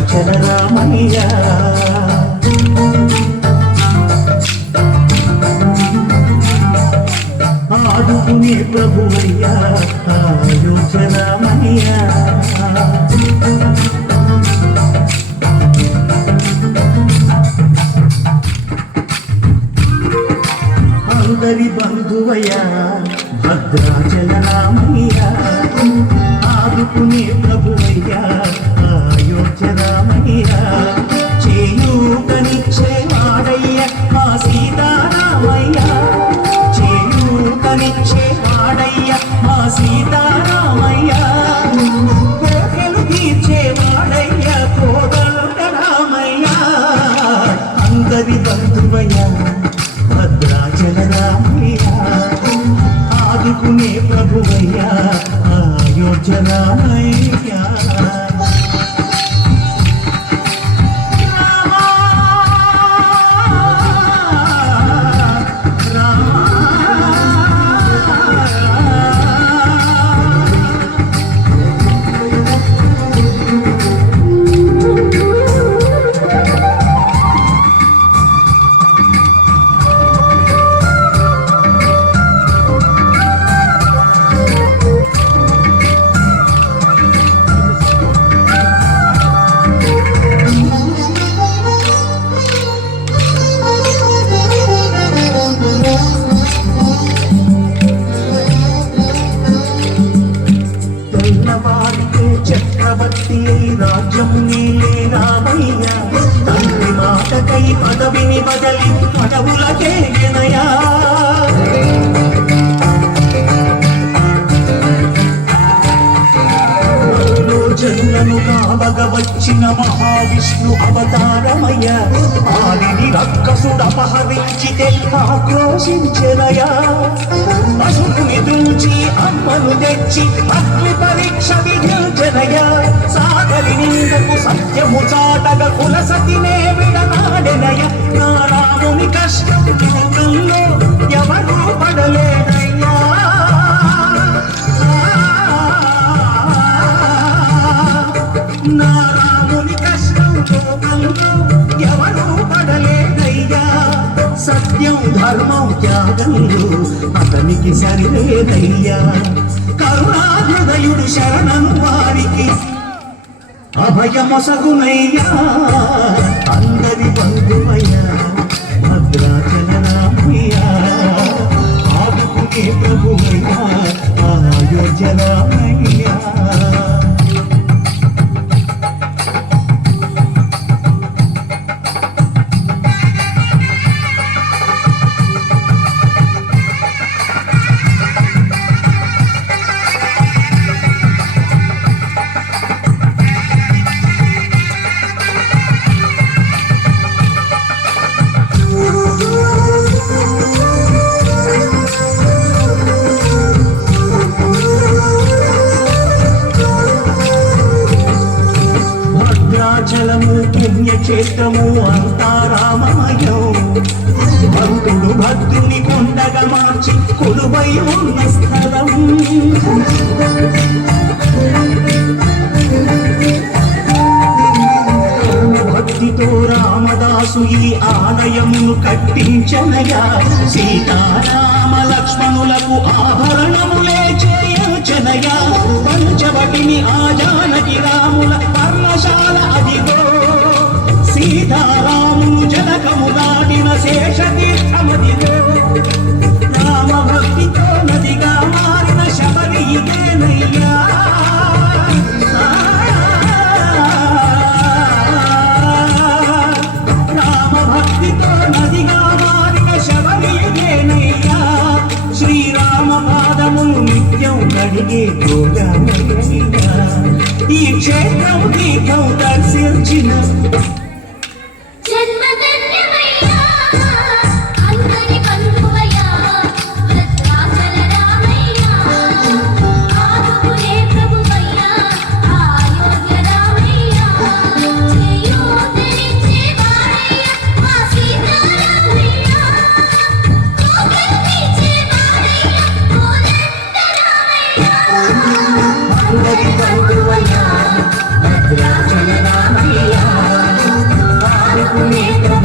భద్రాచల రామయ్య ఆదుకునే ప్రభువయ్యా అయోధ్య రామయ్య అందరి బంధువయ్యా భద్రాచల రామయ్య ఆదుకునే ప్రభువయ్యా అయోధ్య రామయ్య చేయూతనిచ్చే వాడయ్య మా సీతారామయ్య చేయూతనిచ్చే వాడయ్య మా సీతారామయ్య కోకెలు తీర్చే వాడయ్య కోదండ రామయ్య అందరి బంధువయ్య భద్రాచల రామయ్య ఆదుకునే ప్రభువయ్య అయోధ్య రామయ్య చక్రవర్తి రాజ్యము నీలే రామయ్య తండ్రి మాటకై పదవిని బదలి పదవులకే గెనయా జన్మను కావగ వచ్చిన మహావిష్ణు అవతారమయ్య ఆదిని రక్కసుడు అపహరించితే ఆక్రోశించెనయా పశువుని దూచి అమ్మను తెచ్చి అగ్ని పరీక్ష విధించెనయా సాగలి నిందకు సత్యము చాటగ కులసతినే విడనాడెనయ నా రాముని కష్టం లోకంలో ఎవరూ పడలేదయ్యా నా రాముని కష్టం లోకంలో ఎవరూ పడలేదయ్యా సత్యం ధర్మం త్యాగంలో అతనికి సరిలేదయ్యా కరుణాహృదయుడు శరణను వారికి అభయమొసగునయ్యా అందరి బంధువయ్యా భద్రాచల రామయ్య ఆదుకునే ప్రభువయ్యా అయోధ్య రామయ్య భద్రాచలము పుణ్యక్షేత్రము అంతా రామమయం భక్తుడు భద్రుని కొండగా మార్చి కొలువై ఉన్న స్థలం భక్తితో రామదాసు ఈ ఆలయమును కట్టించనయా సీతారామ లక్ష్మణులకు ఆభరణములే చేయచనయా పంచవటిని ఆ జానకి రాముల పర్ణశాల అదిగో సీతారాములు జనకము దాటిన శేషతీర్థమదిగో రామ భక్తితో నదిగా మారిన శబరి ఇదేనయ్యా రామ భక్తితో నదిగా మారిన శబరి ఇదేనయ్యా శ్రీరామ పాదములు నిత్యం కడిగే గోదావరియా ఈ క్షేత్రం దీపం దర్శించిన భద్రాచల రామయ్య నాకు నేత్రం